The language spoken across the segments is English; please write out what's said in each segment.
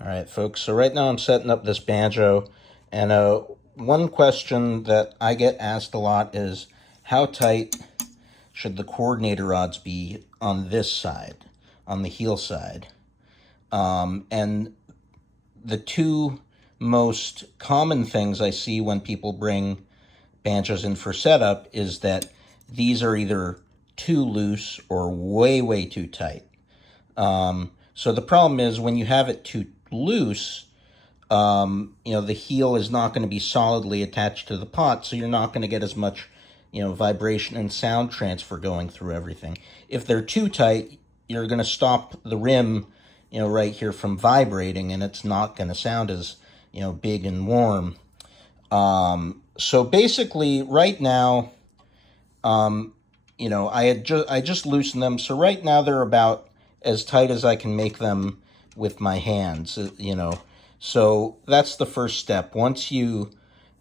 All right, folks, so right now I'm setting up this banjo, and one question that I get asked a lot is, how tight should the coordinator rods be on this side, on the heel side? And the two most common things I see when people bring banjos in for setup is that these are either too loose or way, way too tight. So the problem is when you have it too loose, the heel is not going to be solidly attached to the pot, so you're not going to get as much, vibration and sound transfer going through everything. If they're too tight, you're going to stop the rim, right here from vibrating, and it's not going to sound as, big and warm. So basically, right now, I just loosened them. So right now they're about as tight as I can make them with my hands. So that's the first step. Once you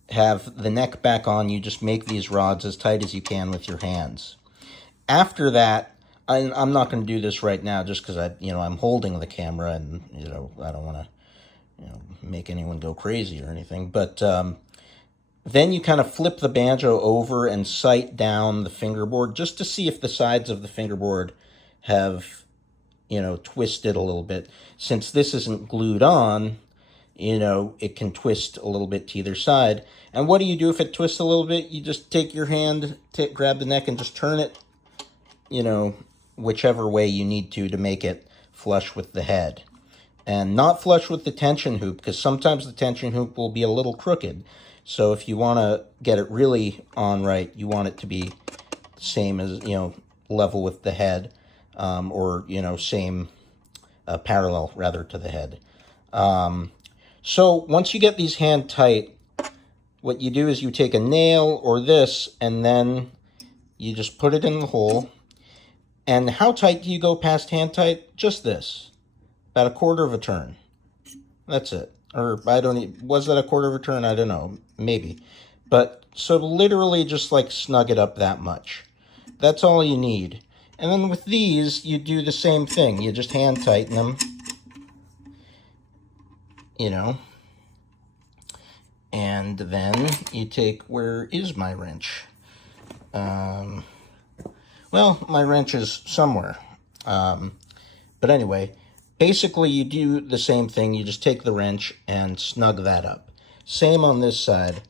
have the neck back on, you just make these rods as tight as you can with your hands. After that, I'm not going to do this right now just because I'm holding the camera and, I don't want to, make anyone go crazy or anything. But then you kind of flip the banjo over and sight down the fingerboard just to see if the sides of the fingerboard have, twisted a little bit. Since this isn't glued on, it can twist a little bit to either side. And what do you do if it twists a little bit? You just take your hand, grab the neck, and just turn it, whichever way you need to make it flush with the head. And not flush with the tension hoop, because sometimes the tension hoop will be a little crooked. So if you want to get it really on right, you want it to be same as, level with the head, or, same parallel, rather, to the head. So once you get these hand tight, what you do is you take a nail or this, and then you just put it in the hole. And how tight do you go past hand tight? Just this. About a quarter of a turn. That's it. Or was that a quarter of a turn? I don't know. Maybe. But so literally just like snug it up that much. That's all you need. And then with these, you do the same thing. You just hand tighten them. And then you take, where is my wrench? Well, my wrench is somewhere. But anyway, basically you do the same thing. You just take the wrench and snug that up. Same on this side.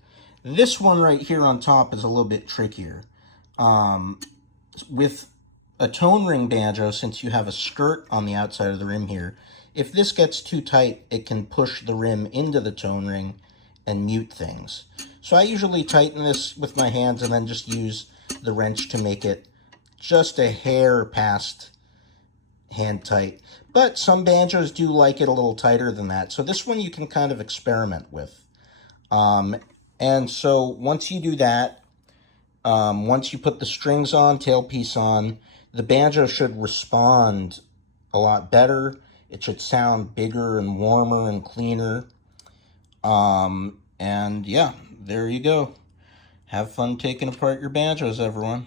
This one right here on top is a little bit trickier. With a tone ring banjo, since you have a skirt on the outside of the rim here, if this gets too tight, it can push the rim into the tone ring and mute things. So I usually tighten this with my hands and then just use the wrench to make it just a hair past hand tight. But some banjos do like it a little tighter than that. So this one you can kind of experiment with. And so once you do that, once you put the strings on, tailpiece on, the banjo should respond a lot better. It should sound bigger and warmer and cleaner. And yeah, there you go. Have fun taking apart your banjos, everyone.